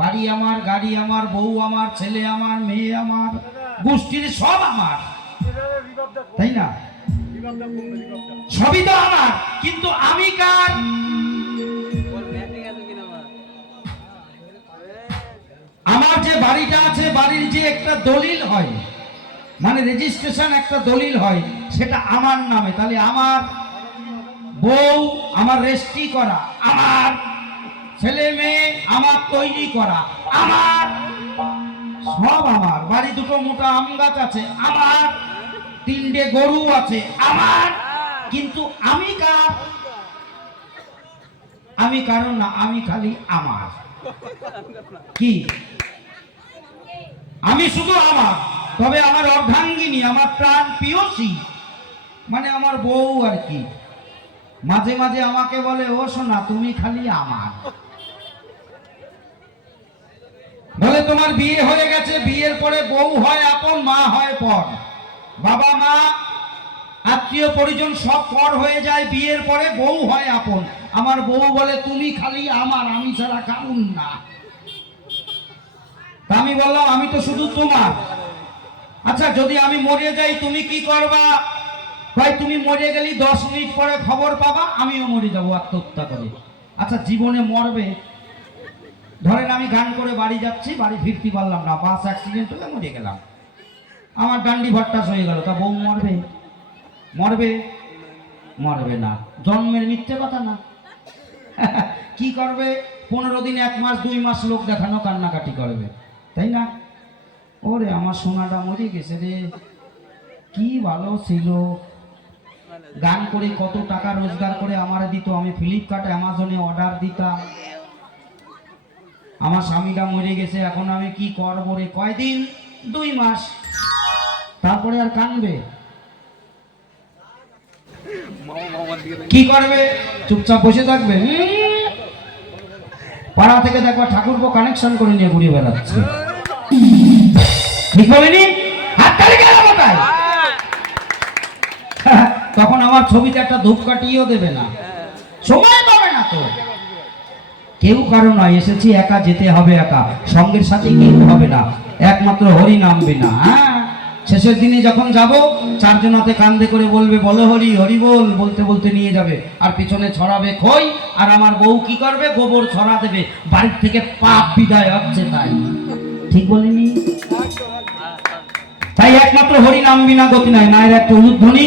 বাড়ি আমার, গাড়ি আমার, বউ আমার, ছেলে আমার, মেয়ে আমার, গোষ্ঠীর সব আমার, তাই না? সবই তো আমার, কিন্তু আমি কার? আমার যে বাড়িটা আছে, বাড়ির যে একটা দলিল হয়, মানে রেজিস্ট্রেশন একটা দলিল হয়, সেটা আমার নামে। তাহলে আমার বউ আমার রেজিস্ট্রি করা, আমার ছেলে মেয়ে আমার তৈরি করা, আমার সব আমার। বাড়ি দুটো মোটা আম গাছ আছে আমার, তিনটে গরু আছে আমার, কিন্তু আমি কার? আমি কারো না, আমি খালি আমার। কি? আমি শুধু আমার। তবে আমার অর্ধাঙ্গিনী, আমার প্রাণ প্রিয়সী, মানে আমার বউ আর কি, মাঝে মাঝে আমাকে বলে, ও সোনা তুমি খালি আমার। বলে তোমার বিয়ে হয়ে গেছে, বিয়ের পরে বউ হয় আপন, মা হয় পর। বাবা মা আত্মীয় পরিজন সব পর হয়ে যায়, বিয়ের পরে বউ হয় আপন। আমার বউ বলে তুমি খালি আমার, আমি ছাড়া কাউন না। আমি বললাম আমি তো শুধু তোমার। আচ্ছা যদি আমি মরে যাই তুমি কি করবা? ভাই তুমি মরে গেলি 10 মিনিট পরে খবর পাবা আমিও মরে যাবো আত্মহত্যা করে। আচ্ছা জীবনে মরবে, ধরেন আমি গান করে বাড়ি যাচ্ছি, বাড়ি ফিরতে পারলাম না, বাস অ্যাক্সিডেন্ট হয়ে মরে গেলাম, আমার ডান্ডি ভট্টাস হয়ে গেল, তা বউ মরবে? মরবে? মরবে না। জন্মের মিথ্যে কথা না। কি করবে? 15 দিন, 1 মাস, 2 মাস লোক দেখানো, কান্নাকাটি করবে, তাই না? ওরে আমার সোনাটা মরে গেছে রে, কি ভালো ছিল, গান করে কত টাকা রোজগার করে আমারে দিত, আমি ফ্লিপকার্ট অ্যামাজনে অর্ডার দিতাম, আমার স্বামীটা মরে গেছে, এখন আমি কি করবো রে? কয়দিন? 2 মাস। তারপরে আর কানবে? কি করবে? চুপচাপ বসে থাকবে? পাড়া থেকে দেখবা ঠাকুরপো কানেকশন করে নিয়ে ঘুরিয়ে বেড়াচ্ছে। ঠিক বলিনি? হাততালি গেল কোথায়? তখন আমার ছবিতে একটা ধূপকাঠিও দেবে না, সময় পাবে না তো। কেউ কারো নয়, এসেছি একা, যেতে হবে একা, সঙ্গের সাথে কেউ হবে না, একমাত্র হরি নামবে না। হ্যাঁ, শেষের দিনে যখন যাব, 4 জন হাতে কান্দে করে বলবে বলো হরি, হরি বল, বলতে বলতে নিয়ে যাবে, আর পিছনে ছড়াবে খই, আর আমার বউ কি করবে? গোবর ছড়া দেবে, বাড়ির থেকে পাপ বিদায় হচ্ছে। তাই ঠিক বলিনি? তাই একমাত্র হরি নামবি না, গতি নাই, নায়ের একটা উলুধ্বনি,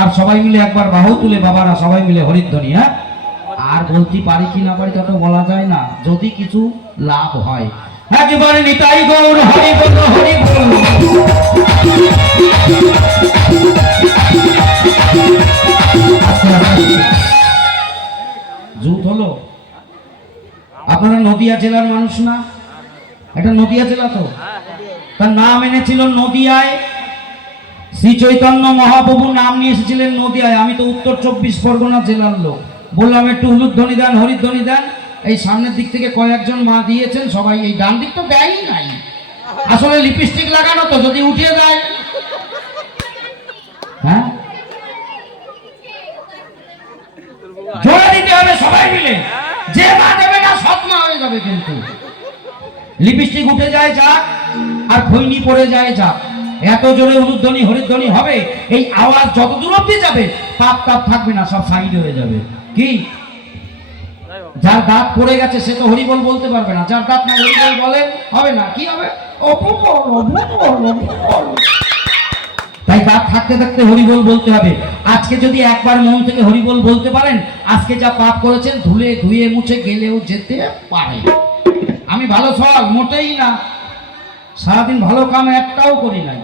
আর সবাই মিলে একবার বাহু তুলে বাবারা সবাই মিলে হরিধ্বনি। হ্যাঁ, আর বলতে পারি কি না পারি তত বলা যায় না, যদি কিছু লাভ হয়। একেবারে নিতাই গৌর হরি বল, হরি বল। জুত হলো। আপনারা নদিয়া জেলার মানুষ না? এটা নদিয়া জেলা তো, তার নাম এনেছিল নদিয়ায়। শ্রী চৈতন্য মহাপ্রভু নাম নিয়ে এসেছিলেন নদিয়ায়। আমি তো উত্তর 24 পরগনা জেলার লোক। বললাম একটু উলুধ্বনি দেন, হরিধ্বনি দেন। এই সামনের দিক থেকে কয়েকজন মা দিয়েছেন, সবাই। এই ডান দিক তো দেয়ই নাই, আসলে লিপস্টিক লাগানো তো, যদি উঠিয়ে যায়। হ্যাঁ, জোরে দিতে হবে সবাই মিলে। যে মা দেবে না সৎ মা হয়ে যাবে, কিন্তু লিপস্টিক উঠে যায় যাক, আর খৈনি পড়ে যায় যাক। এত জোরে উলুধ্বনি হরিধ্বনি হবে, এই আওয়াজ যত দূর অব্দি যাবে, পাপ তাপ থাকবে না, সব সাইড হয়ে যাবে। কি? যার দাঁত পড়ে গেছে সে তো হরিবল বলতে পারবে না, যার দাঁত নাই হরিবল বলে হবে না। কি হবে? তাই দাঁত থাকতে থাকতে হরিবল বলতে হবে। আজকে যদি একবার মন থেকে হরিবল বলতে পারেন, আজকে যা পাপ করেছেন ধুলে ধুয়ে মুছে গেলেও যেতে পারে। আমি ভালো সওয়াল মোটেই না, সারাদিন ভালো কাম একটাও করি নাই,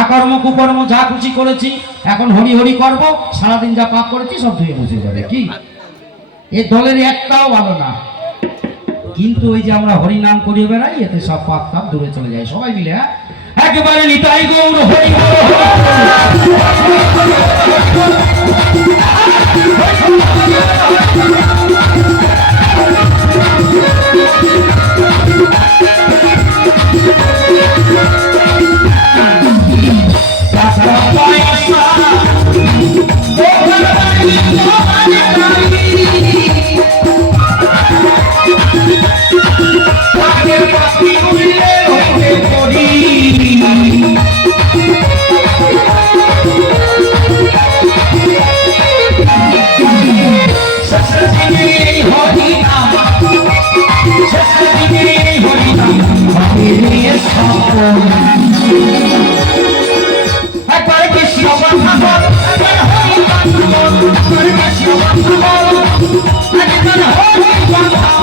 আকর্ম কুকর্ম যা খুশি করেছি। এখন হরি হরি করব, সারাদিন যা পাপ করেছি সব ধুয়ে মুছে যাবে। কি? এ দলের একটাও ভালো না, কিন্তু ওই যে আমরা হরি নাম করিয়ে বেড়াই, এতে সব পাপ তাপ দূরে চলে যায়। সবাই মিলে হ্যাঁ, একেবারে নিতাই গৌর হরি একবার কৃষ্ণ কথা বল, একবার হরি কথা বল, একবার কৃষ্ণ কথা বল, একবার হরি কথা বল।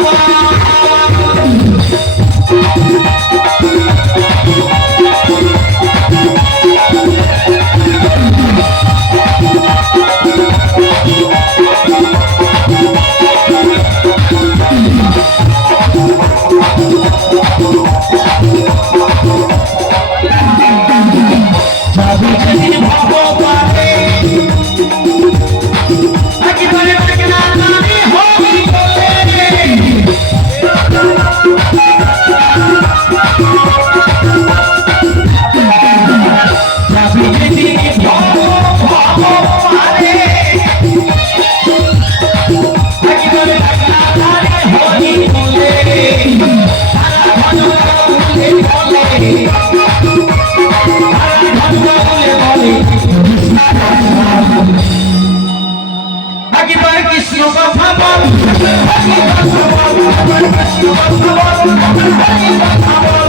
কৃষ্ণ কথা বল,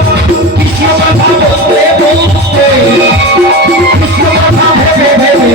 কৃষ্ণ কথা বলতে বলতে, কৃষ্ণ কথা ভেবে ভেবে